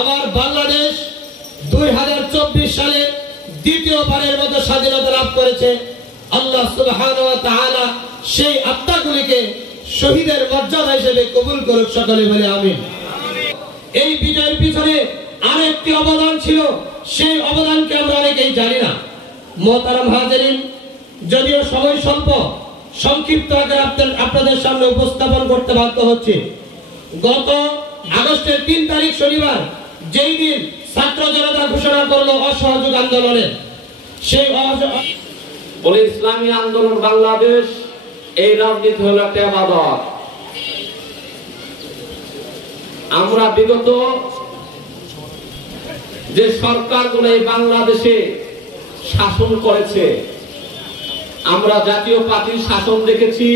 আমার বাংলাদেশ 2024 সালে দ্বিতীয়বারের মতো স্বাধীনতা লাভ করেছে। আল্লাহ সুবহানাহু ওয়া তাআলা সেই আত্মাগুলিকে শহীদের মর্যাদা হিসেবে কবুল করুক, সকলে বলে আমিন। এই বিজয়ের পিছনে আরেকটি অবদান ছিল, সেই অবদানকে আমরা অনেকেই জানি না। মুহতারাম হাজিরিন, যদিও সময় স্বল্প, সংক্ষিপ্ত আকারে আপনাদের সামনে উপস্থাপন করতে বাধ্য হচ্ছে। গত আগস্টের 3 তারিখ শনিবার, যেই দিন ছাত্র জনতা ঘোষণা করলো অসহযোগ আন্দোলনের, সেই বলে ইসলামী আন্দোলন বাংলাদেশ এই রাজনীতি হলো একটা ইবাদত। আমরা বিগত যে সরকারগুলো এই বাংলাদেশে শাসন করেছে, আমরা জাতীয় পার্টির শাসন দেখেছি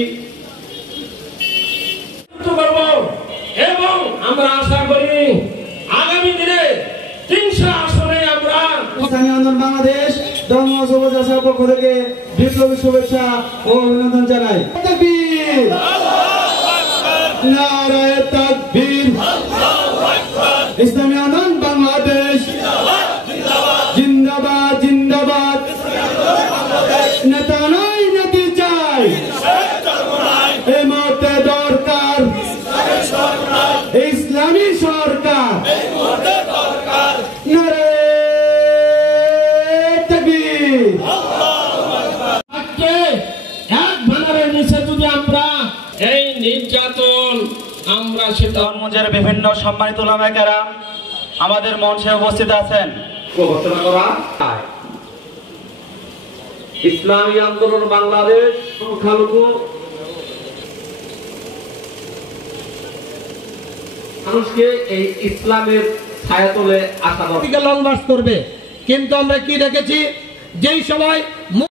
এবং আমরা আশা করি আগামী দিনে 300 আসনে আমরা ইসলামী আন্দোলন বাংলাদেশ ধর্মসভার পক্ষ থেকে বিপ্লবী শুভেচ্ছা ও অভিনন্দন জানাই। তাকবীর, নারায়ে তাকবীর। ইসলামী আন্দোলন বাংলাদেশ জিন্দাবাদ জিন্দাবাদ। নেতা নাই, নীতি চাই, এই মুহূর্তে দরকার ইসলামী সরকার। এই নির্যাতন আমরা সেটা মঞ্চের বিভিন্ন সম্মানিত উলামায়ে কেরাম আমাদের মঞ্চে উপস্থিত আছেন। ঘোষণা করা ইসলামী আন্দোলন বাংলাদেশ সংখ্যালঘু মানুষকে এই ইসলামের ছায়াতলে আশা লং মার্চ করবে, কিন্তু আমরা কি দেখেছি, যেই সময়